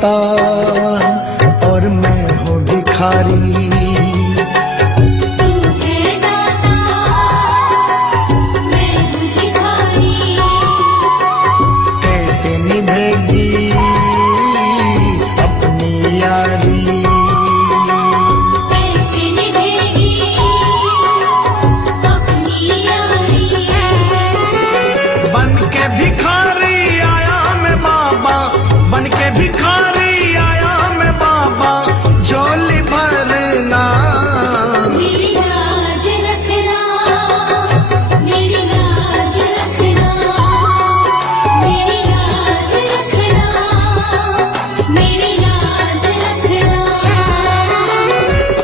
दाता और मैं हूँ भिखारी। भिखारी आया मैं बाबा, झोली भरना। मेरी लाज रखना, मेरी लाज रखना, मेरी लाज रखना, मेरी लाज रखना।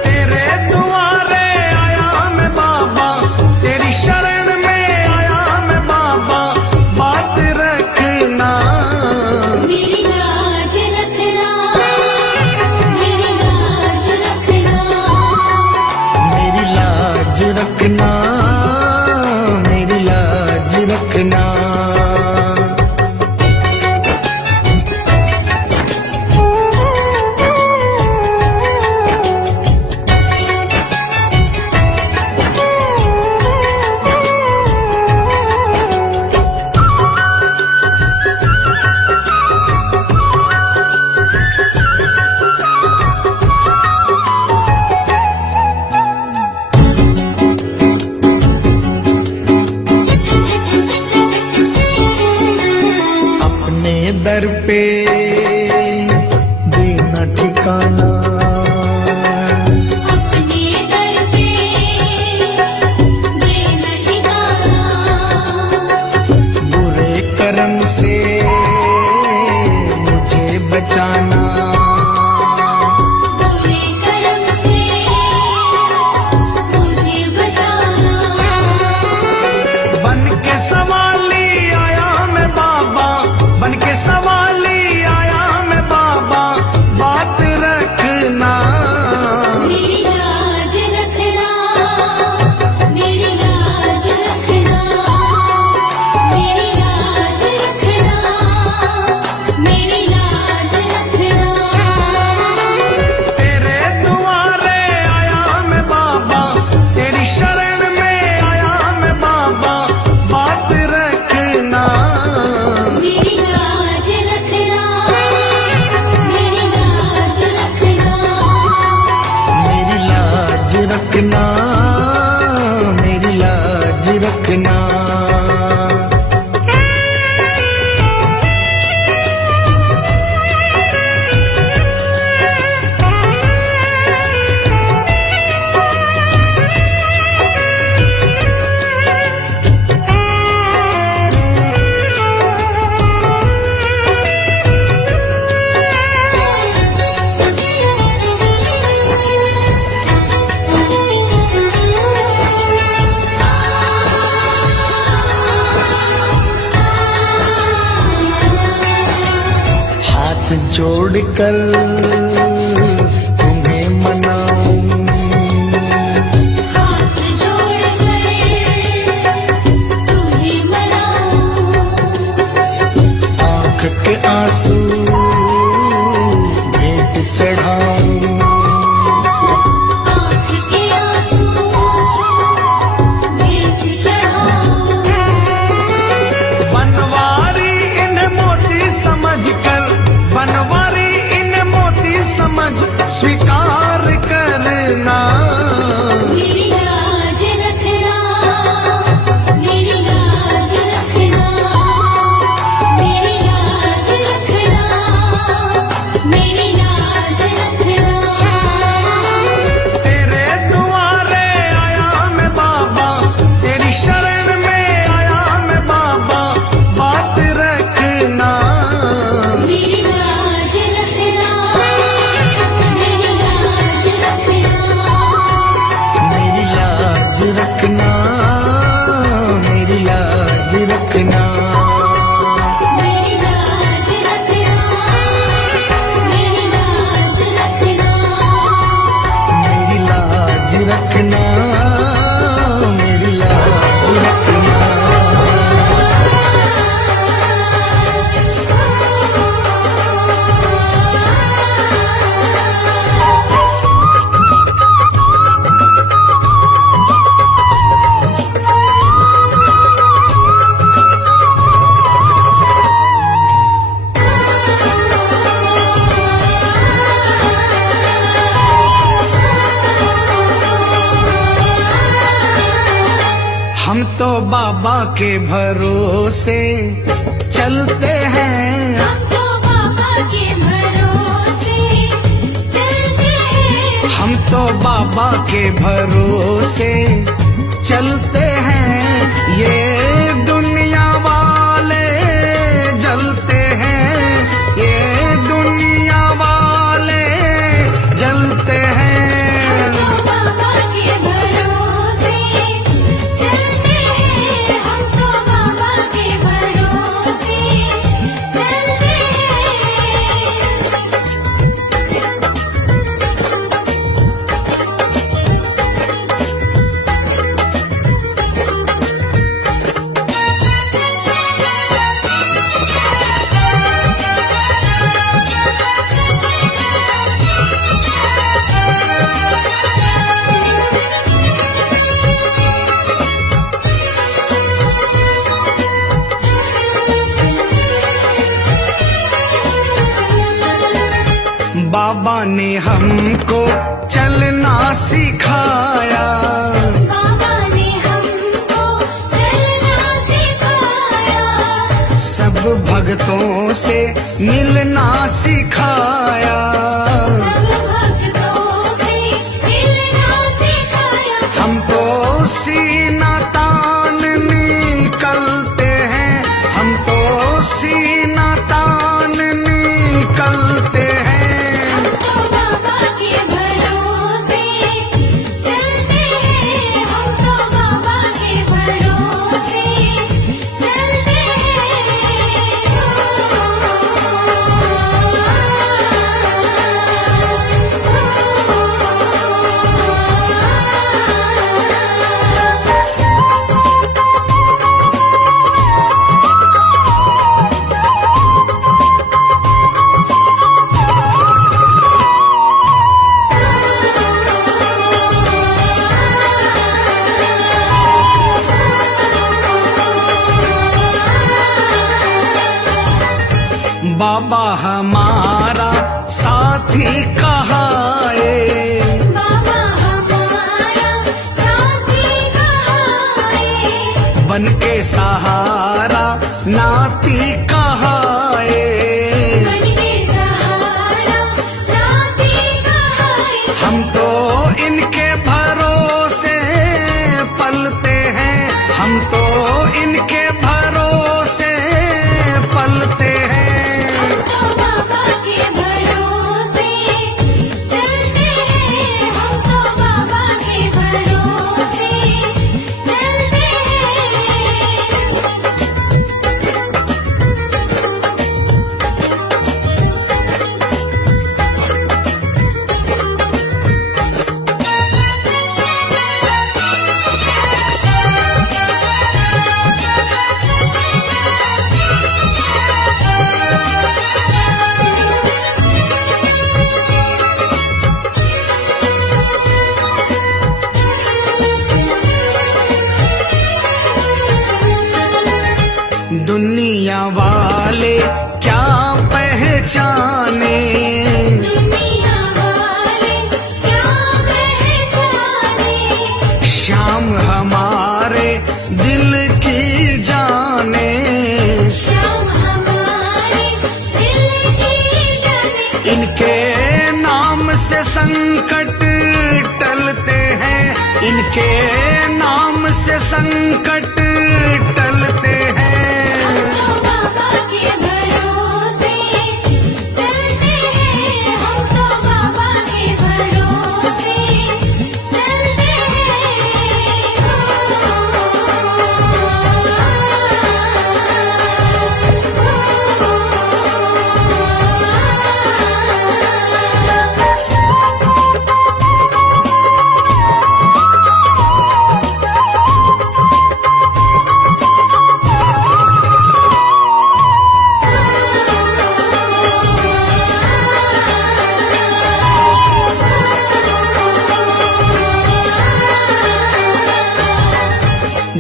तेरे दुआरे आया मैं बाबा, तेरी शरण में आया मैं बाबा, बात रखना। मेरी लाज रखना, मेरी लाज रखना, मेरी लाज रखना, मेरी लाज रखना। दर पे देना ठिकाना, अपने दर पे देना ठिकाना। बुरे कर्म से मुझे बचाना, बुरे कर्म से मुझे बचाना। बन के सवाली आया मैं बाबा, बन के सवाली आया मैं बाबा, बात रखना। मेरी लाज रखना, मेरी लाज रखना, मेरी लाज रखना, मेरी लाज रखना। तेरे दुआरे आया मैं बाबा, तेरी शरण में आया मैं बाबा, बात रखना। मेरी लाज रखना, मेरी लाज रखना, मेरी लाज रखना, मेरी लाज रखना। हाथ जोड़कर तुम्हें मनाऊं, हाथ जोड़कर तुम्हें मनाऊं। आंख के आंसू भेंट चढ़ाऊं, आँख के आंसू भेंट चढ़ाऊं। बनवारी इन्हें मोती समझकर, बनवारी इन्हें मोती हम तो बाबा के भरोसे चलते हैं। हम तो बाबा के भरोसे चलते हैं। हम तो बाबा के भरोसे चलते हैं। ये दुनिया वाले जलते हैं, ये दुनिया वाले जलते हैं। हम तो बाबा के भरोसे चलते हैं। हम तो बाबा के भरोसे चलते बाबा ने हमको चलना सिखाया। बाबा ने हमको चलना सिखाया। सब भक्तों से मिलना सिखाया। सब भक्तों से मिलना सिखाया। हम तो सीना तान निकलते हैं, हम तो सीना तान निकलते हैं। हम तो बाबा के भरोसे चलते हैं। हम तो बाबा के भरोसे चलते बाबा हमारा साथी कहाए। बाबा हमारा साथी कहाए। बन के सहारा नाती कहाए। बन के सहारा नाती कहाए। हम तो इनके भरोसे पलते हैं, हम तो इनके भरोसे पलते हैं। हम तो बाबा के भरोसे चलते हैं। हम तो बाबा के भरोसे चलते दुनिया वाले क्या पहचाने। दुनिया वाले क्या पहचाने। श्याम हमारे दिल की जाने। श्याम हमारे दिल की जाने। इनके नाम से संकट टलते हैं, इनके नाम से संकट टलते हैं। हम तो बाबा के भरोसे चलते हैं। हम तो बाबा के भरोसे चलते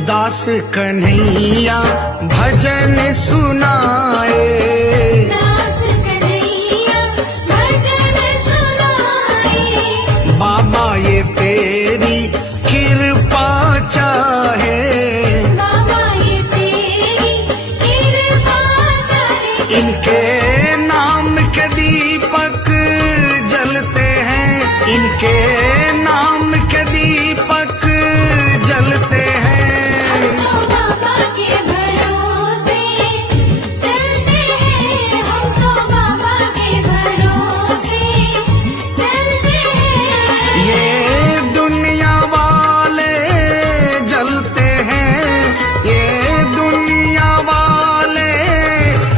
दास कन्हैया भजन सुनाए। दास कन्हैया भजन सुनाए। बाबा ये तेरी कृपा चाहे। के नाम के दीपक जलते हैं। तो बाबा के भरोसे चलते हैं, हम तो बाबा के भरोसे चलते हैं। ये दुनिया वाले जलते हैं, ये दुनिया वाले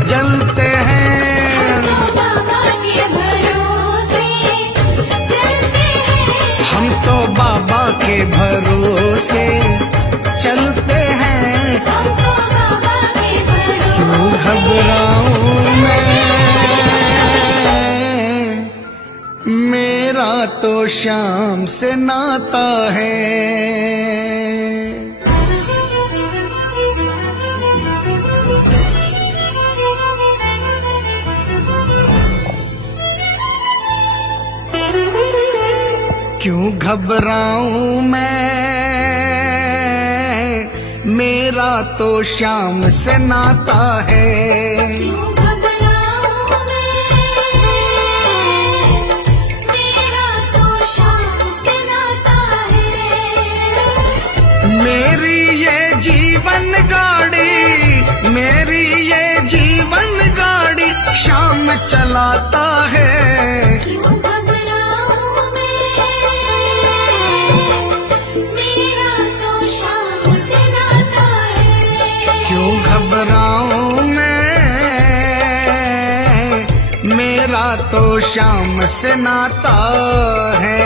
जलते हैं। तो बाबा के भरोसे चलते हैं, हम तो बाबा के भरोसे चलते हैं। हम तो बाबा के क्यों भरोसे घबराऊं मैं, मेरा तो शाम से नाता है। क्यों घबराऊं मैं, मेरा तो शाम से नाता है। क्यों घबराऊं मैं, मेरा तो शाम से नाता है। मेरी ये जीवन गाड़ी, मेरी ये जीवन गाड़ी शाम चलाता है। क्यों घबराऊं मैं, मेरा तो शाम से नाता है। क्यों घबराऊं मैं, मेरा तो शाम से नाता है।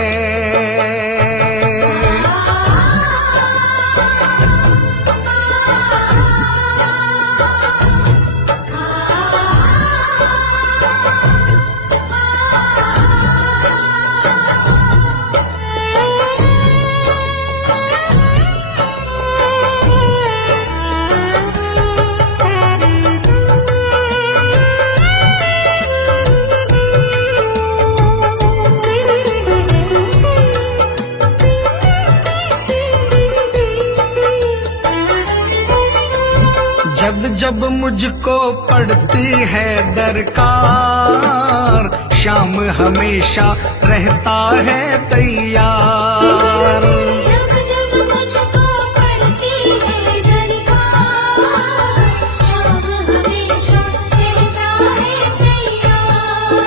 जब जब मुझको पड़ती है दरकार, शाम हमेशा रहता है तैयार। जब जब मुझको पड़ती है दरकार, शाम हमेशा रहता है तैयार।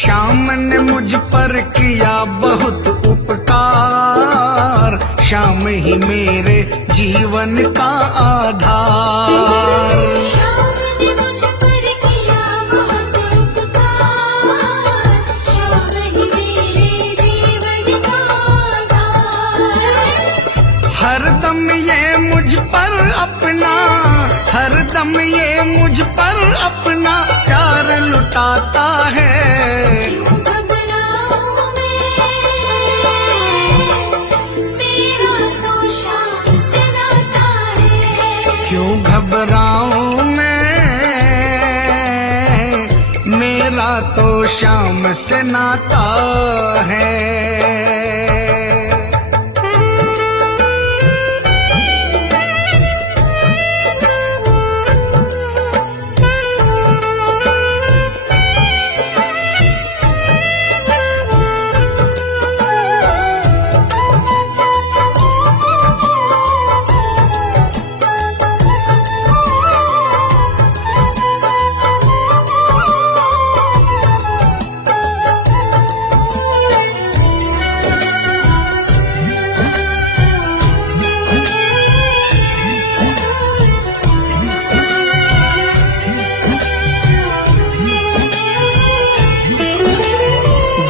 शाम ने मुझ पर किया बहुत उपकार, शाम ही मेरे जीवन का आधार। शाम ने मुझ पर किया बहुत उपकार, शाम ही मेरे जीवन का आधार। हरदम ये मुझ पर अपना, हरदम ये मुझ पर अपना प्यार लुटाता है। क्यों घबराऊं मैं, मेरा तो शाम से नाता है। क्यों घबराऊं मैं, मेरा तो शाम से नाता है।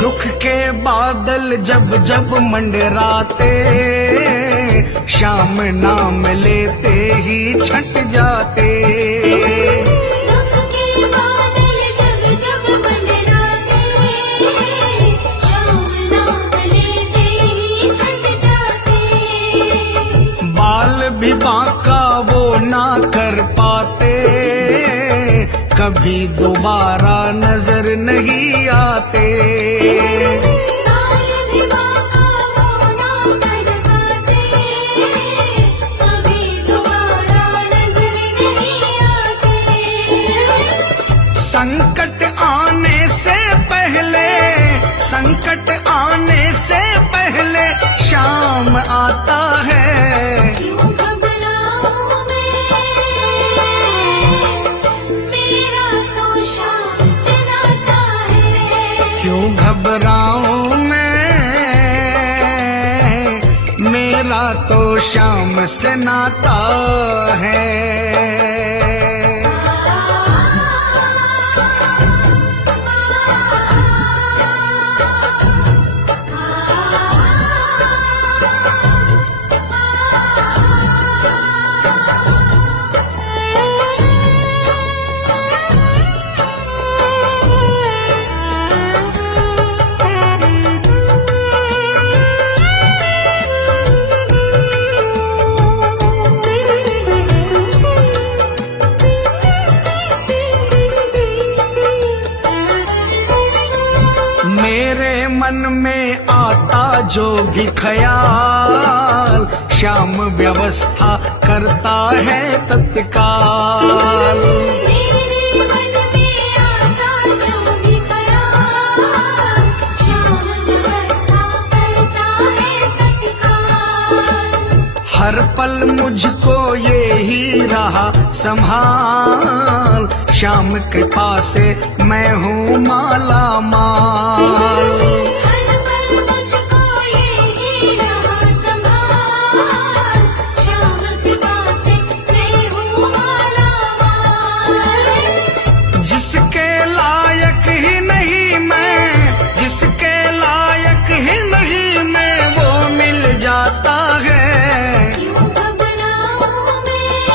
दुख के बादल जब जब मंडराते, शाम नाम लेते ही छट जाते। दुख के बादल जब जब मंडराते, शाम नाम लेते ही छट जाते। बाल भी बांका वो ना कर पाते, कभी दोबारा नजर नहीं आते। बाल भी बांका वो ना कर पाते, कभी दोबारा नजर नहीं आते। संकट आने से पहले, संकट आने से मेरा तो शाम से नाता है। मेरे मन में आता जो भी ख्याल, श्याम व्यवस्था करता है तत्काल। मेरे मन में आता जो भी ख्याल, श्याम व्यवस्था करता है तत्काल। हर पल मुझको ये ही रहा संभाल, श्याम कृपा से मैं हूँ माला माल। हर पल मुझको ये ही रहा संभाल, श्याम कृपा से मैं हूँ माला माल। जिसके लायक ही नहीं मैं, जिसके लायक ही नहीं मैं, वो मिल जाता है। क्यों घबराऊं मैं,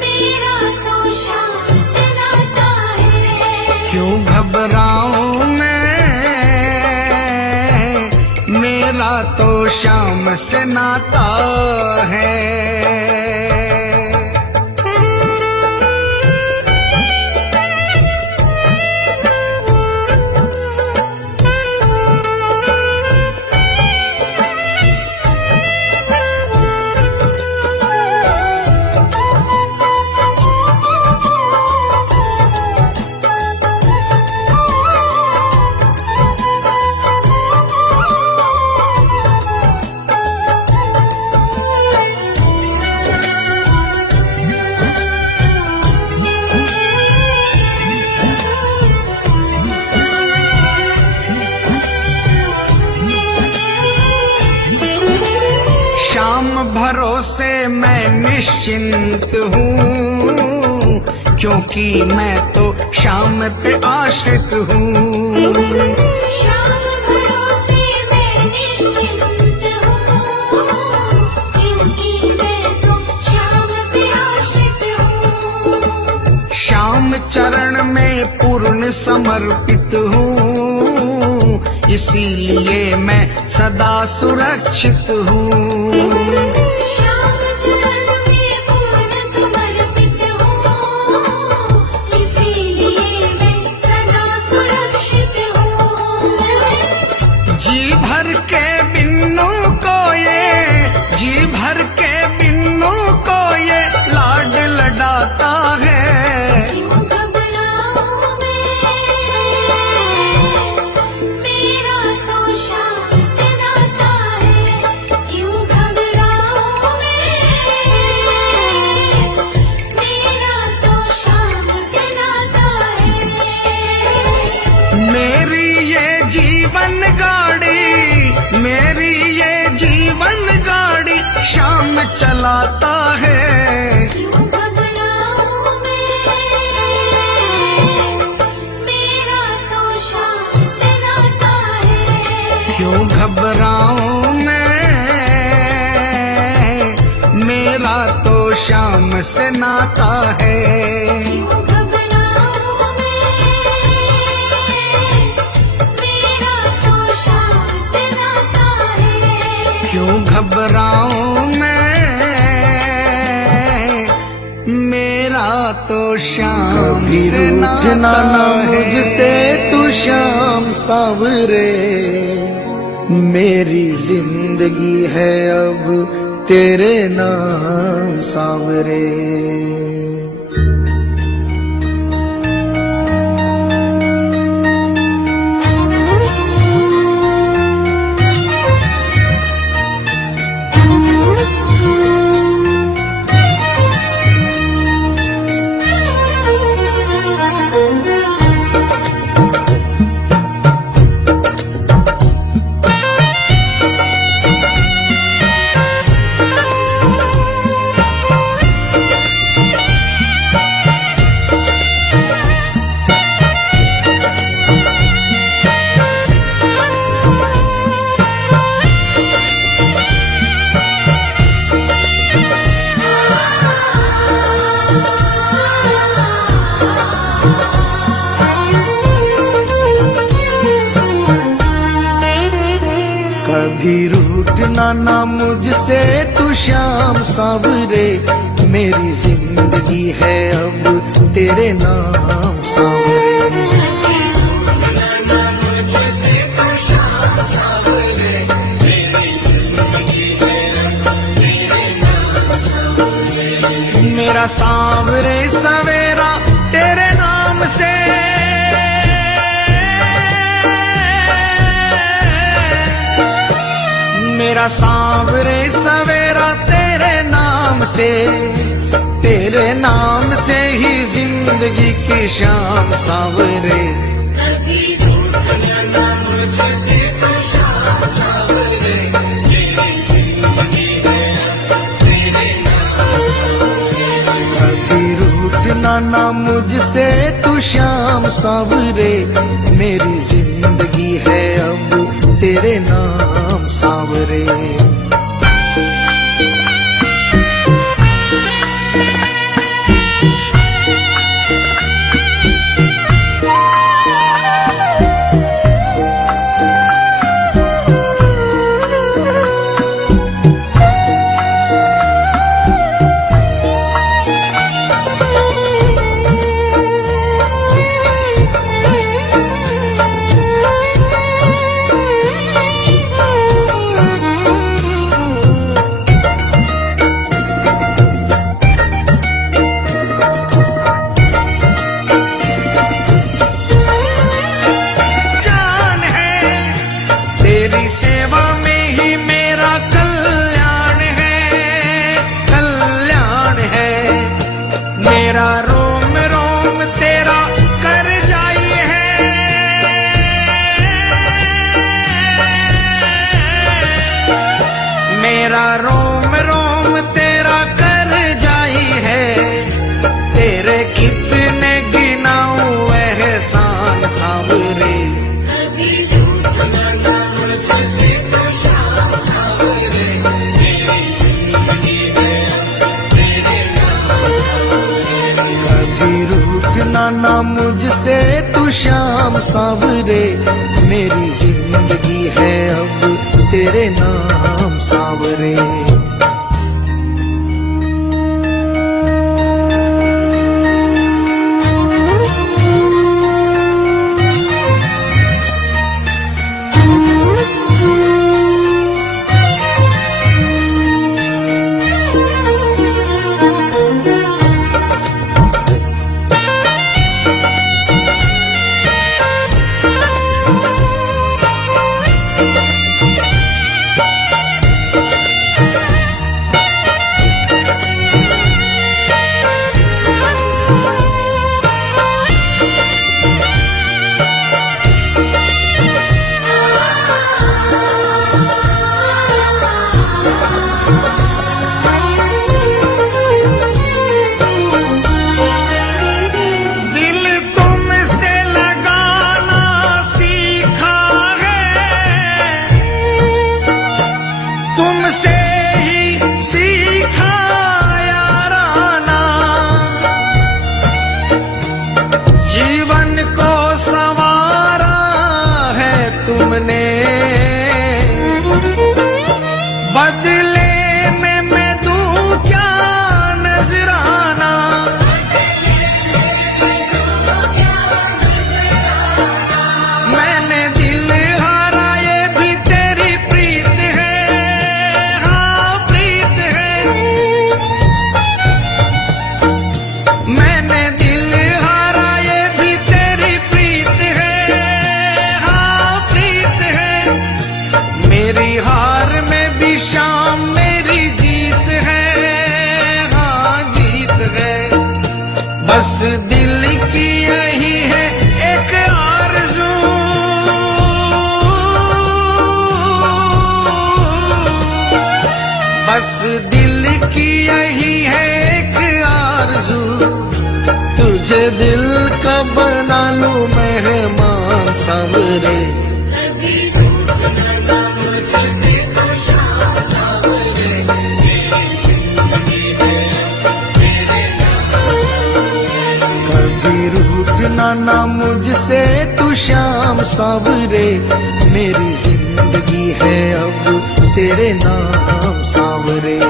मेरा तो शाम से नाता है। क्यों घबराऊं मैं, मेरा तो शाम से नाता है। शाम भरोसे मैं निश्चिंत हूँ, क्योंकि मैं तो शाम पे आश्रित हूँ। शाम भरोसे मैं निश्चिंत हूँ, क्योंकि मैं तो शाम पे आश्रित हूँ। श्याम चरण में पूर्ण समर्पित हूँ, इसीलिए मैं सदा सुरक्षित हूँ। श्याम चरण में पूर्ण समर्पित हूँ, इसीलिए मैं सदा सुरक्षित हूँ। जी भर के बिन्नू को ये, जी भर के बिन्नू को ये लाड लडाता है। क्यों घबराऊं मैं, मेरा तो शाम से नाता है। क्यों घबराऊं मैं, मेरा तो शाम से नाता है। मेरी ये जीवन गाड़ी, मेरी ये जीवन गाड़ी श्याम चलाता है। क्यों घबराऊं मैं, मेरा तो शाम से नाता है। क्यों घबराऊं मैं, मेरा तो शाम से नाता है। क्यों घबराऊं मैं, मेरा तो शाम से नाता है। क्यों घबराऊं मैं, मेरा तो शाम कभी से रूठना नाता ना है। मुझसे तू श्याम सावरे, मेरी जिंदगी है अब तेरे नाम सावरे। कभी रूठना ना मुझसे तू श्याम सांवरे, मेरी जिंदगी है अब तेरे नाम सांवरे। मेरा सांवरे सवेरा तेरे नाम से, मेरा सांवरे सवेरा तेरे नाम से, तेरे नाम से ही जिंदगी की शाम सांवरे। कभी रूठना मुझसे तो शाम सांवरे, मेरी जिंदगी है तेरे नाम सांवरे। कभी रूठना ना मुझसे तू श्याम सांवरे, मेरी जिंदगी है अब तेरे नाम सांवरे। तेरी सेवा में ही मेरा कल्याण है, कल्याण है। मेरा रोम रोम तेरा कर जाई है, मेरा रोम रोम तेरा कर जाई है। तेरे कितने गिनाऊं एहसान सांवरे, ना मुझसे तू श्याम सांवरे, मेरी जिंदगी है अब तेरे नाम सांवरे। तुमने बदले में मैं दूं क्या नजराना। मैंने दिल हारा ये भी तेरी प्रीत है, हाँ प्रीत है। मैंने दिल हारा ये भी तेरी प्रीत है, हाँ प्रीत है। मेरी हार में भी शाम मेरी जीत है, हाँ जीत है। बस दिल की यही है एक आरज़ू, बस दिल की यही है एक आरज़ू। तुझे दिल का बना लूं मेहमान सांवरे। ना मुझसे तू श्याम सांवरे, मेरी जिंदगी है अब तेरे नाम सांवरे।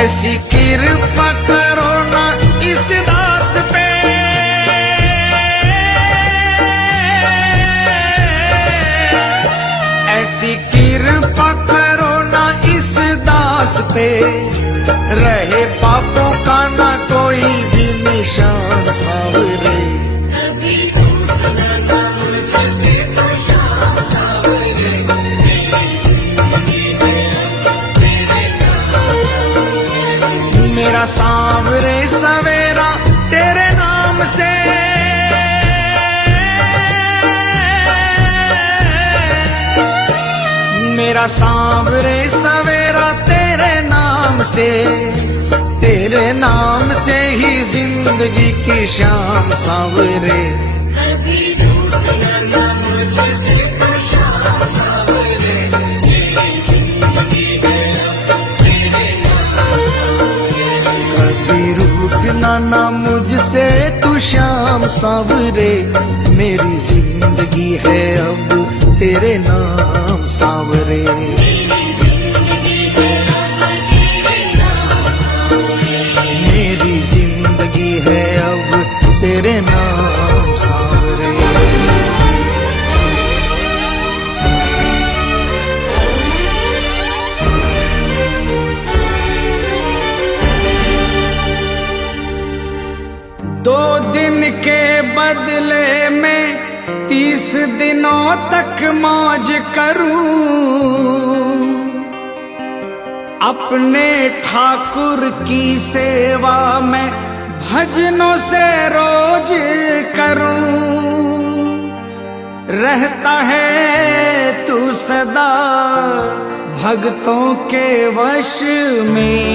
ऐसी कृपा करो ना इस दास पे, ऐसी कृपा करो ना इस दास पे, रहे पापों का ना कोई भी निशान सांवरे। कभी टूट ना मुझसे तो शाम सांवरे, मेरी जिंदगी है तेरे नाम सांवरे। मेरा सांवरे सवेरा तेरे नाम से, मेरा सांवरे सवेरा तेरे नाम से, तेरे नाम से ही जिंदगी की शाम सांवरे। कभी टूट ना मुझसे तो शाम सांवरे, मेरी जिंदगी है तेरे नाम सांवरे। कभी रूठना ना मुझसे तू श्याम सांवरे, मेरी जिंदगी है अब तेरे नाम सांवरे। मेरी जिंदगी है अब तेरे नाम सांवरे। मेरी जिंदगी है अब तेरे नाम सांवरे। दो दिन के बदले में 30 दिनों तक मौज करूं, अपने ठाकुर की सेवा में भजनों से रोज करूं। रहता है तू सदा भक्तों के वश में,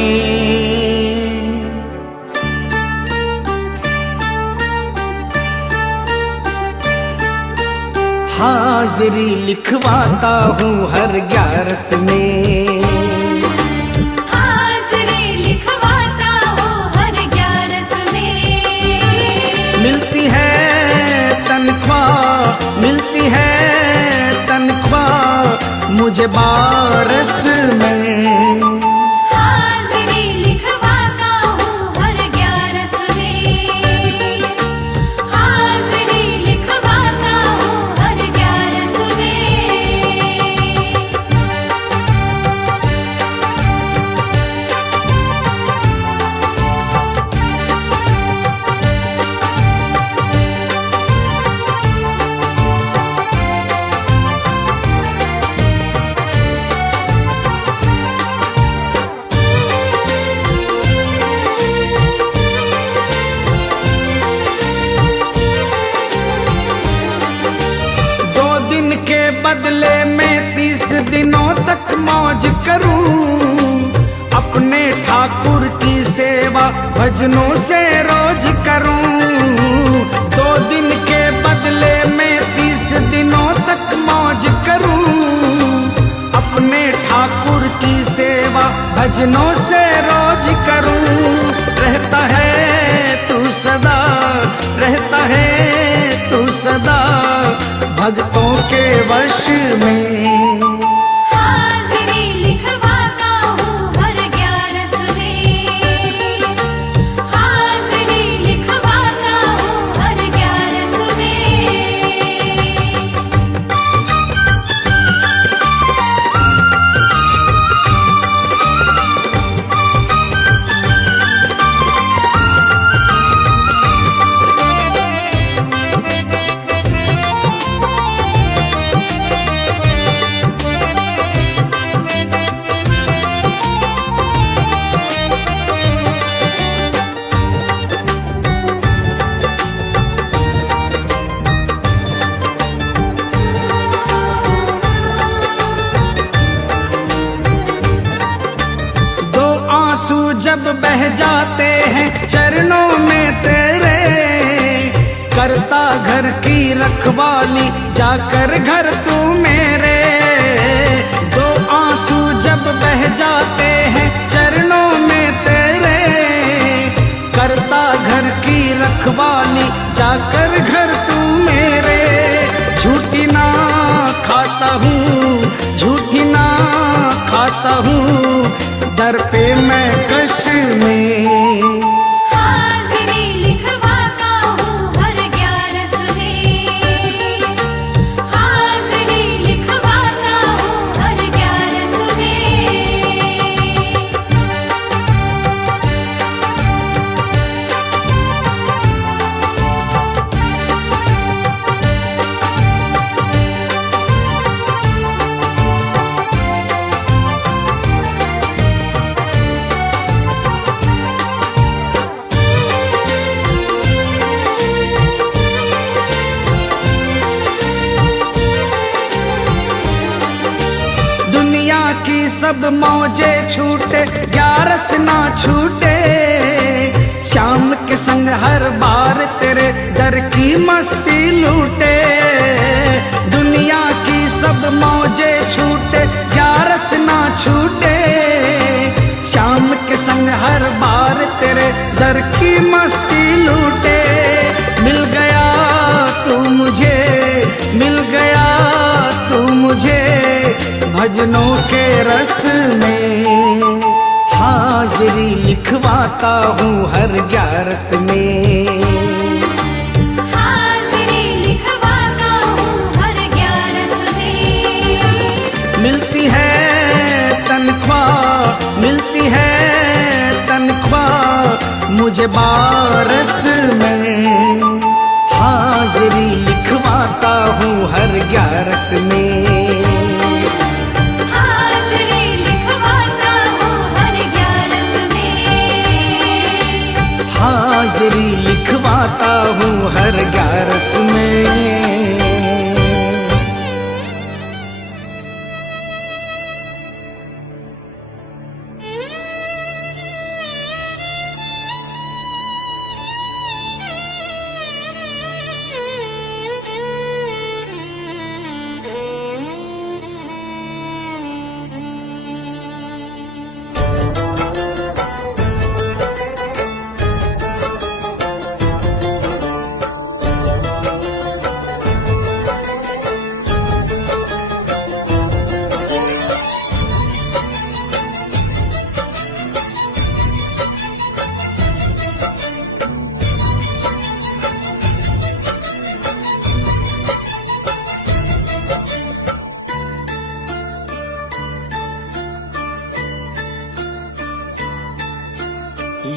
हाजिरी लिखवाता हूँ हर 11 में, हाजिरी लिखवाता हूँ हर 11 में। मिलती है तनख्वाह, मिलती है तनख्वाह मुझे 12 में। हाजिरी लिखवाता हूँ हर 11 में, हाजिरी लिखवाता हूँ हर 11 में। सेवा भजनों से रोज करूं। 2 दिन के बदले में 30 दिनों तक मौज करूं। अपने ठाकुर की सेवा भजनों से रोज करूं। रहता है तू सदा, रहता है तू सदा भक्तों के वश में। हाजिरी लिखवाता हूँ हर 11 में। हाजिरी लिखवाता हूँ हर 11 में। जब बह जाते हैं चरणों में तेरे, करता घर की रखवाली जाकर घर तू मेरे। 2 आंसू जब बह जाते हैं चरणों में तेरे, करता घर की रखवाली जाकर घर तू मेरे। झूठी ना खाता हूँ, झूठी ना खाता हूँ, दर पे मैं कश में। हाजिरी लिखवाता हूँ हर 11 में। हाजिरी लिखवाता हूँ हर 11 में। की सब मौजे छूटे 11 ना छूटे। शाम के संग हर बार तेरे दर की मस्ती लूटे। दुनिया की सब मौजे छूटे 11 ना छूटे। शाम के संग हर बार तेरे दर की मस्ती लूटे। मिल गया तू मुझे, मिल गया तू मुझे भजनों के रस में। हाजिरी लिखवाता हूँ हर 11 में। हाजिरी लिखवाता हूँ हर 11 में। मिलती है तनख्वाह, मिलती है तनख्वाह मुझे 12 में। हाजिरी लिखवाता हूँ हर 11 में। हाजिरी लिखवाता हूँ हर 11 में।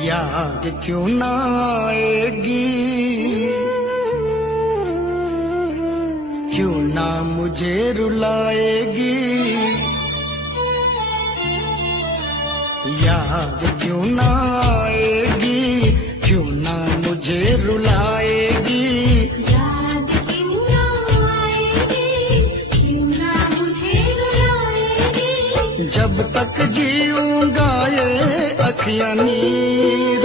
याद क्यों ना आएगी, क्यों ना मुझे रुलाएगी। याद क्यों ना आएगी, क्यों ना मुझे रुलाएगी। याद क्यों ना आएगी, क्यों ना मुझे रुलाएगी। जब तक जीऊंगा ये अखियां नीर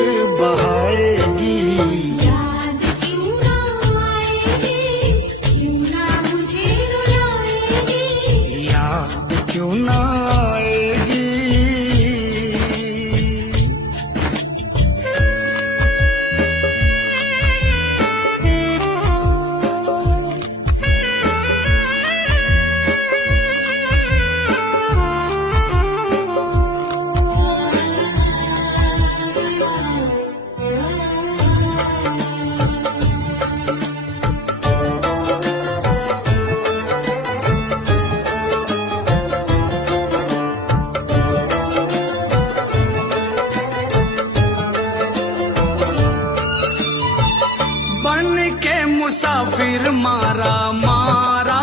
फिर मारा मारा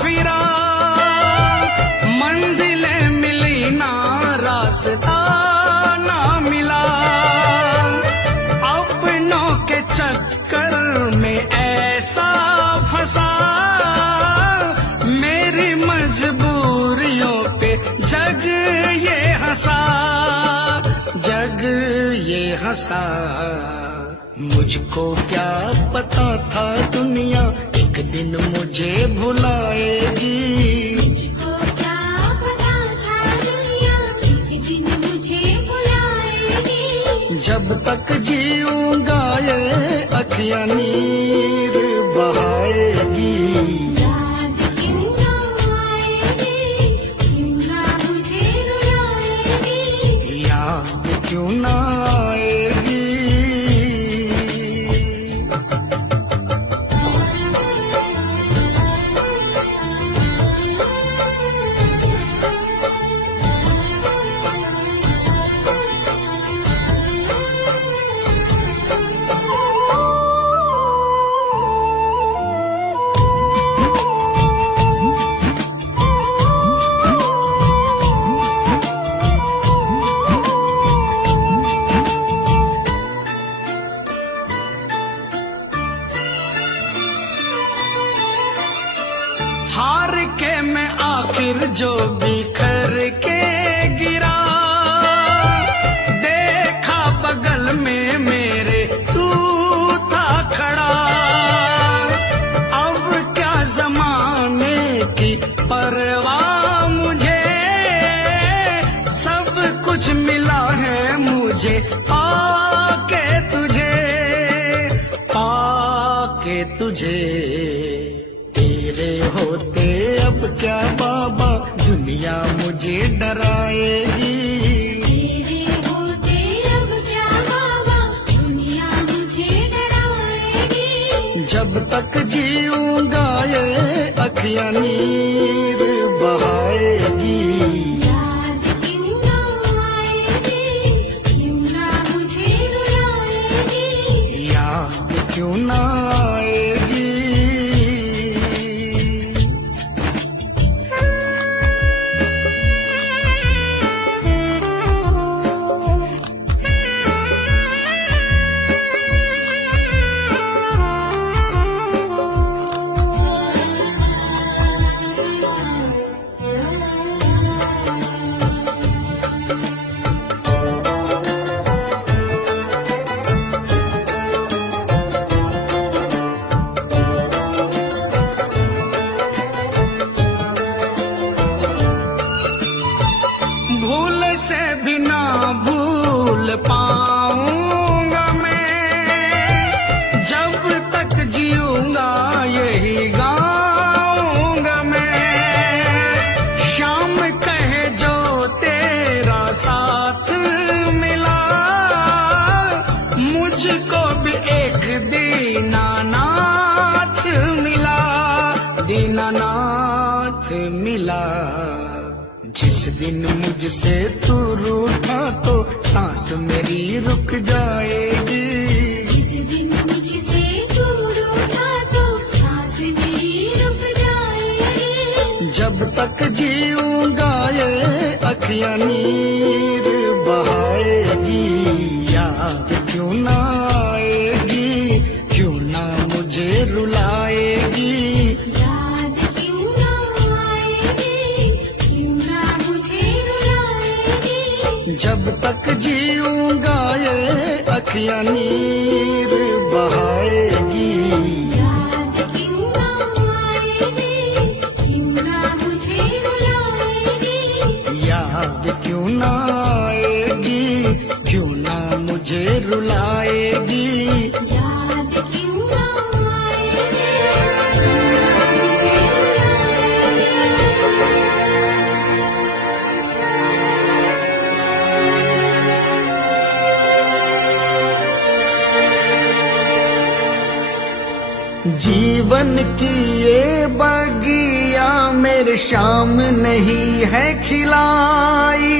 फिरा, मंजिलें मिली ना रास्ता ना मिला, अपनों के चक्कर में ऐसा फंसा, मेरी मजबूरियों पे जग ये हंसा, जग ये हंसा। मुझको क्या पता था दुनिया एक दिन मुझे भुलाएगी, मुझको क्या पता था दुनिया एक दिन मुझे बुलाएगी। जब तक जीऊंगा ये अखियां नीर बहाएगी। याद क्यों ना आएगी, क्यों ना मुझे रुलाएगी। याद क्यों ना आएगी। हार के मैं आखिर जो बिखर के गिरा, देखा बगल में मेरे तू था खड़ा। अब क्या जमाने की परवाह मुझे, सब कुछ मिला है मुझे पाके तुझे, पाके तुझे। तेरे होते अब क्या बाबा दुनिया मुझे डराएगी, तेरे होते अब क्या बाबा दुनिया मुझे डराएगी। जब तक जीऊंगा ये अखियां नीर बहाएगी। याद क्यों ना आएगी, क्यों ना मुझे रुलाएगी। याद क्यों ना आएगी। भूल से भी ना भूल पाऊंगा मैं, जब तक जीऊंगा यही गाऊंगा मैं। शाम कहे जो तेरा साथ मिला, मुझको भी एक दीनानाथ मिला, दीनानाथ मिला। जिस दिन मुझसे तू रूठा तो सांस मेरी रुक जाएगी, जिस दिन मुझसे दूर उठा तो सांस मेरी रुक जाएगी। जब तक जीऊंगा ये अखियां नीर बहाएगी। याद क्यों ना आएगी, क्यों ना मुझे रुलाएगी। याद क्यों ना आएगी, क्यों ना मुझे रुलाएगी। जब तक जीऊंगा ये अखियां नीर बहाएगी। याद क्यों ना आएगी, क्यों ना मुझे रुलाएगी। याद क्यों ना आएगी, क्यों ना मुझे रुलाएगी। याद क्यों ना आएगी, क्यों ना मुझे जीवन की ये बगिया मेरे शाम नहीं है खिलाई,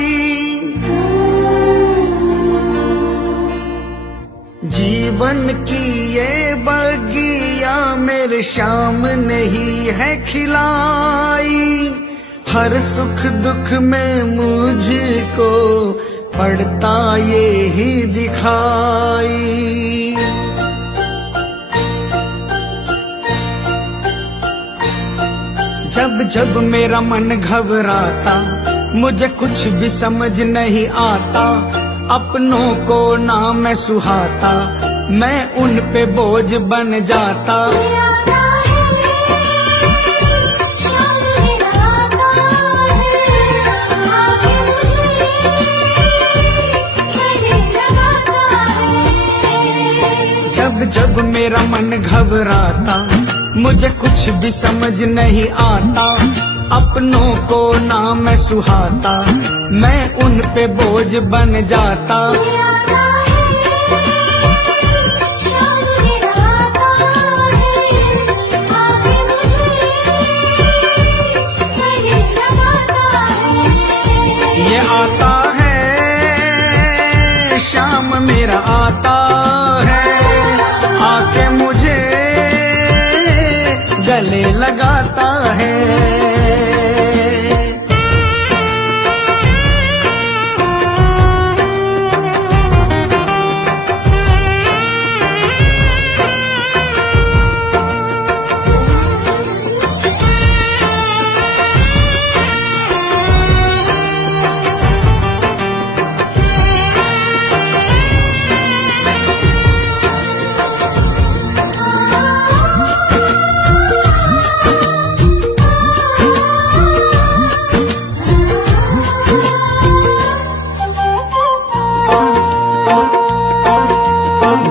जीवन की ये बगिया मेरे सामने ही है खिलाई, हर सुख दुख में मुझको पड़ता ये ही दिखाई। जब जब मेरा मन घबराता, मुझे कुछ भी समझ नहीं आता, अपनों को ना मैं सुहाता, मैं उन पे बोझ बन जाता। आता है शाम मेरा आता है, आगे मुझे गले लगाता है। जब जब मेरा मन घबराता, मुझे कुछ भी समझ नहीं आता, अपनों को ना मैं सुहाता, मैं उन पे बोझ बन जाता। आता है शाम मेरा आता है, आगे मुझे गले लगाता है। ये आता है शाम मेरा आता है, आके मुझे गले लगाता है।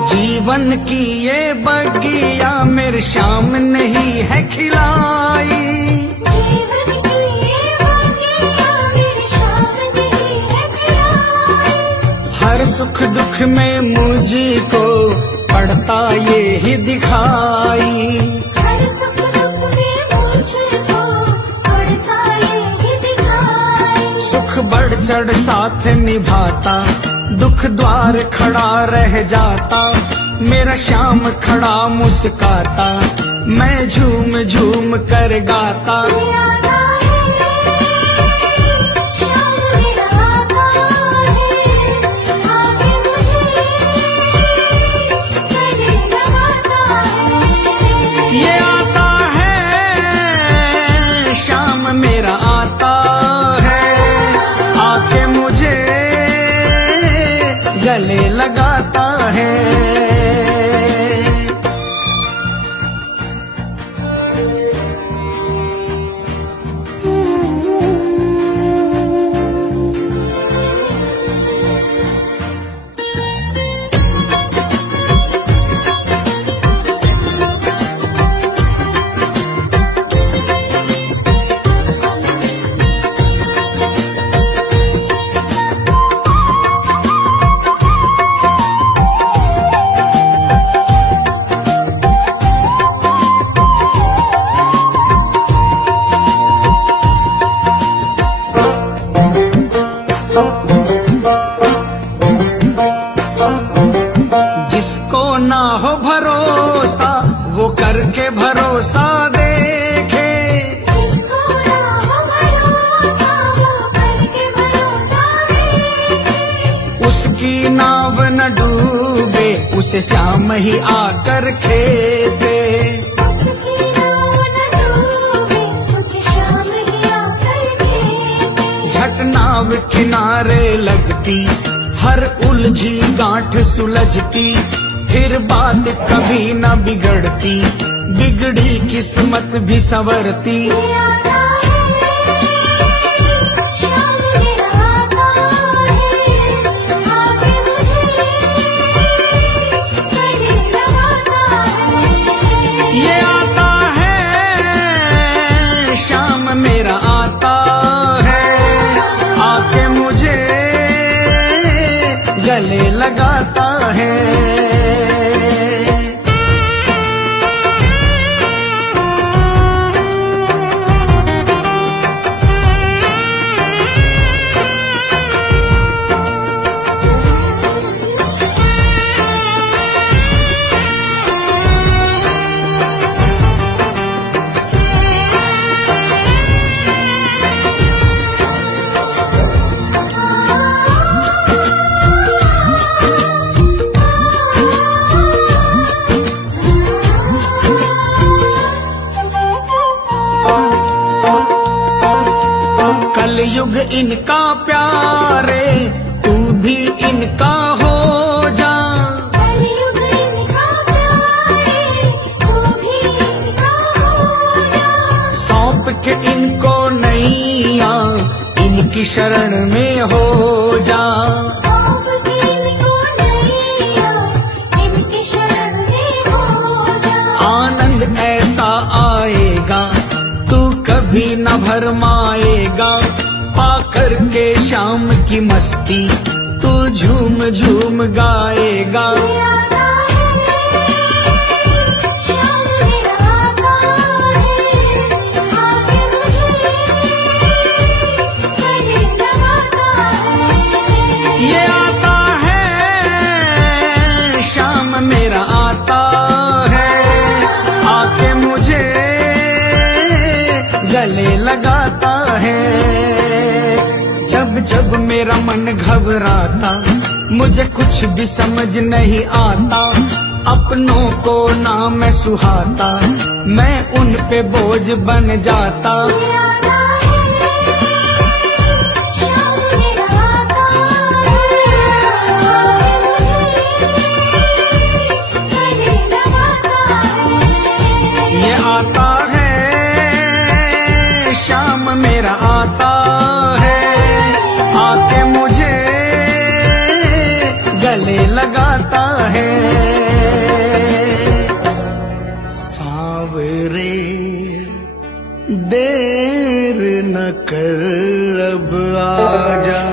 जीवन की ये बगिया मेरे सामने ही है खिलाई, जीवन की ये बगिया मेरे सामने ही है खिलाई, हर सुख दुख में मुझको पड़ता ये ही दिखाई। हर सुख दुख में मुझको पड़ता ये ही दिखाई। सुख बढ़ चढ़ साथ निभाता, दुख द्वार खड़ा रह जाता, मेरा श्याम खड़ा मुस्काता, मैं झूम झूम कर गाता। आता है शाम मेरा आता है, आगे मुझे गले लगाता है। ये आता है शाम मेरा आता है, आके मुझे गले लगाता है। जिसको ना हो भरोसा वो करके भरोसा देखे, जिसको ना हो भरोसा वो करके भरोसा देखे। उसकी नाव न डूबे, उसे श्याम ही आकर खेदे। उसकी नाव न डूबे, उसे शाम ही आकर खेदे। झट नाव किनारे लगती, हर उलझी गांठ सुलझती, फिर बात कभी न बिगड़ती, बिगड़ी किस्मत भी संवरती। आता है शाम मेरा आता है, आगे मुझे गले लगाता है। ये आता है शाम मेरा आता है, आके मुझे गले लगाता है। इनका प्यारे, तू भी इनका हो जा। कलयुग इनका प्यारे, तू भी इनका हो जा। सौंप के इनको नैया, इनकी शरण में हो जा। सौंप के इनको नैया, इनकी शरण में हो जा। आनंद ऐसा आएगा तू कभी न भरमाएगा, पाकर के शाम की मस्ती तू झूम झूम गाएगा। आता है शाम मेरा आता है, आके मुझे गले लगाता है। ये आता है शाम मेरा आता है, आके मुझे गले लगाता है। जब जब मेरा मन घबराता, मुझे कुछ भी समझ नहीं आता, अपनों को ना मैं सुहाता, मैं उन पे बोझ बन जाता। आता है शाम मेरा आता है, आके मुझे गले लगाता है। ये आता है शाम मेरा आता है, आके मुझे गले लगाता है। सांवरे देर न कर अब आजा,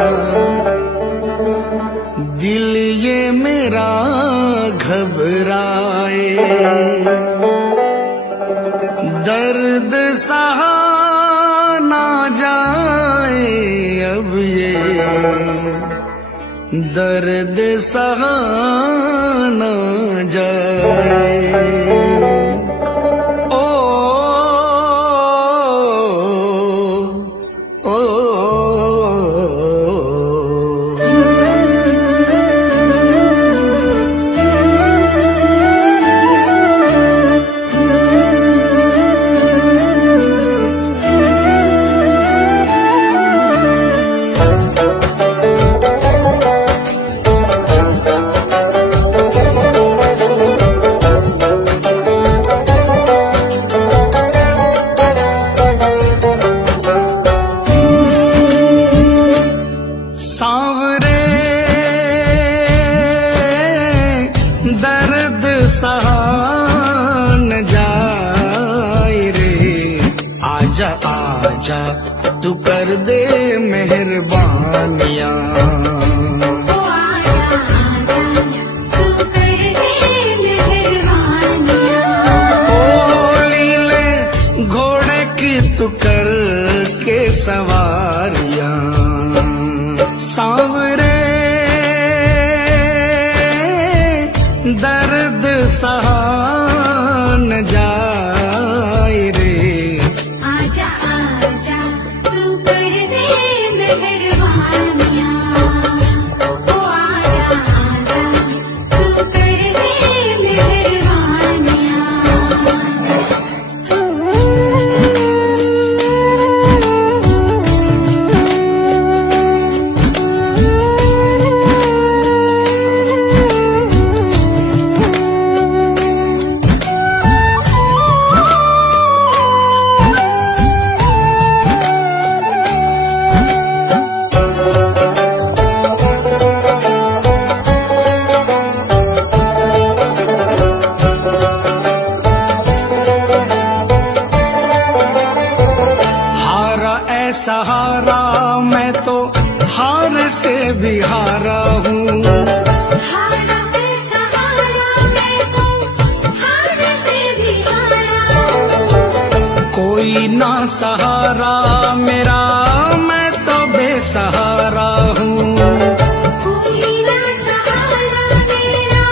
दिल ये मेरा घबराए, दर्द सहा ना जाए अब ये, दर्द सहा ना जाए। ओ, ओ, सांवरे दर्द सहा न जाए रे, आजा आजा तू कर दे मेहरबानियां। ओ आजा आजा तू कर दे मेहरबानियां। ओ लीले घोड़े की तू कर के सवारियां। सांवरे दर्द सहा न जाए रे, आजा आजा तू कर दे मेहरबानियां। ओ आजा आजा तू कर दे मेहरबानियां। सहारा मैं तो हार से भी हारा हूँ, हारा है सहारा मैं तो हार से भी हारा। कोई ना सहारा मेरा मैं तो बेसहारा हूँ। कोई ना सहारा मेरा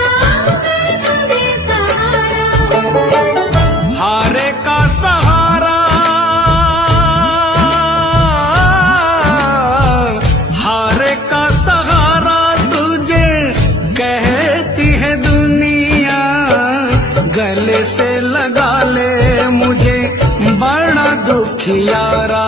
मैं तो बेसहारा हूँ। हारे का सहारा, हारे का सहारा तुझे कहती है दुनिया, गले से लगा ले मुझे बड़ा दुखियारा।